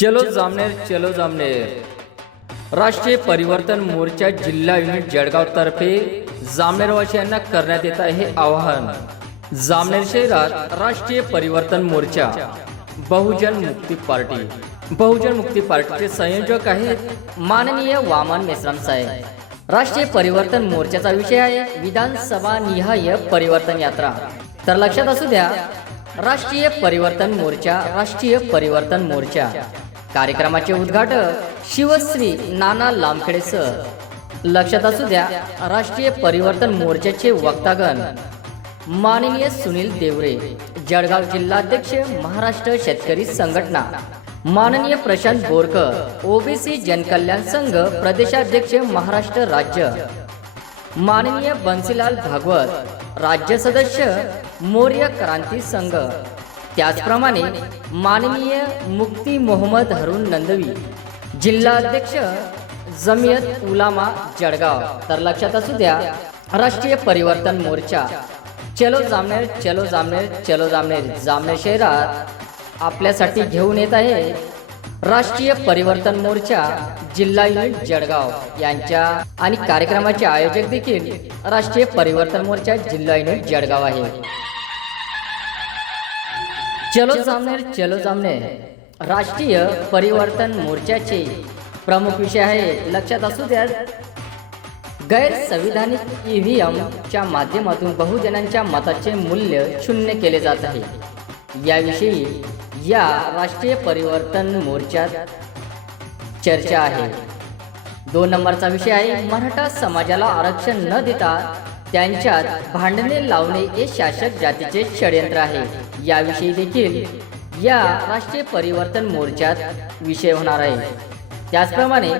चलो जामनेर चलो जामनेर। राष्ट्रीय परिवर्तन मोर्चा जिल्हा युनिट जळगाव तर्फे जामनेरवासियांना करण्यात येत आहे आवाहन। जामनेर शहरात राष्ट्रीय परिवर्तन मोर्चा बहुजन मुक्ती पार्टी। बहुजन मुक्ती पार्टीचे संयोजक आहेत माननीय वामन मेश्राम साहेब। राष्ट्रीय परिवर्तन मोर्चाचा विषय आहे विधानसभा निहाय परिवर्तन यात्रा। तर लक्षात असू द्या राष्ट्रीय परिवर्तन मोर्चा राष्ट्रीय परिवर्तन मोर्चा। कार्यक्रमाचे उद्घाटक शिवश्री नाना लामखेडे सर. लक्षात असू द्या राष्ट्रीय परिवर्तन मोर्चाचे वक्तागण. माननीय सुनील देवरे जळगाव जिल्हाध्यक्ष महाराष्ट्र शेतकरी संघटना. माननीय प्रशांत बोरकर ओबीसी जनकल्याण संघ प्रदेशाध्यक्ष महाराष्ट्र राज्य. माननीय बन्सीलाल भागवत राज्य सदस्य मौर्य क्रांती संघ. त्याचप्रमाणे माननीय मुक्ती मोहम्मद हरुण नंदवी जिल्हाध्यक्ष जमियत उलामा जळगाव तर लक्षात असू द्या राष्ट्रीय परिवर्तन मोर्चा. चलो जामनेर चलो जामनेर चलो जामनेर जामनेर शहरात आपल्यासाठी घेऊन येत आहे राष्ट्रीय परिवर्तन मोर्चा जिल्हा युनिट जळगाव यांच्या आणि कार्यक्रमाचे आयोजक देखील राष्ट्रीय परिवर्तन मोर्चा जिल्हा युनिट जळगाव आहे. चलो जामनेर चलो जामनेर राष्ट्रीय परिवर्तन मोर्चाचे प्रमुख विषय आहे. लक्षात असू द्या गैर संविधानिक ईव्हीएम च्या माध्यमातून बहुजनांच्या मताचे मूल्य शून्य केले जात आहे. याविषयी या राष्ट्रीय परिवर्तन मोर्चात चर्चा आहे. दोन नंबरचा विषय आहे. मराठा समाजाला आरक्षण न देता त्यांच्यात भांडणे लावणे हे शासक जातीचे षडयंत्र आहे. याविषयी देखील या राष्ट्रीय परिवर्तन मोर्चात विषय होणार आहे. त्याचप्रमाणे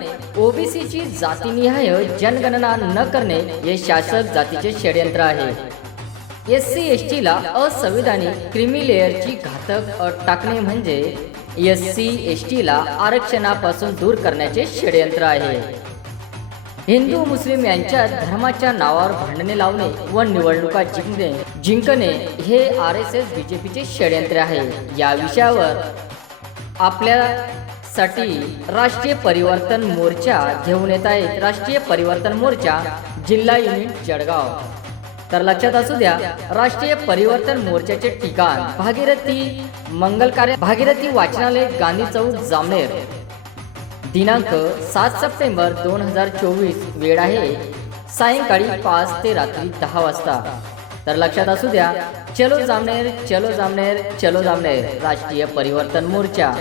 ओबीसीची जातीनिहाय जनगणना न करणे हे शासक जातीचे षडयंत्र आहे. एस सी एस टीला असंविधानिक क्रिमी लेअरची घातक अट टाकणे म्हणजे एस सी एस टीला आरक्षणापासून दूर करण्याचे षडयंत्र आहे. हिंदू मुस्लिम यांच्या धर्माच्या नावावर भांडणे लावणे व निवडणुका जिंकणे जिंकणे हे आर एस एस बीजेपीचे षडयंत्र आहे. या विषयावर आपल्यासाठी राष्ट्रीय परिवर्तन मोर्चा घेऊन येत आहेत. राष्ट्रीय परिवर्तन मोर्चा जिल्हा युनिट जळगाव. तर लक्षात असू द्या राष्ट्रीय परिवर्तन मोर्चाचे ठिकाण भागीरथी मंगल कार्य भागीरथी वाचनालय गांधी चौक जामनेर. दिनांक सात सप्टेंबर दोन हजार चोवीस वेळ आहे सायंकाळी पाच ते रात्री दहा वाजता. तर लक्षात असू द्या चलो जामनेर चलो जामनेर चलो जामनेर राष्ट्रीय परिवर्तन मोर्चा.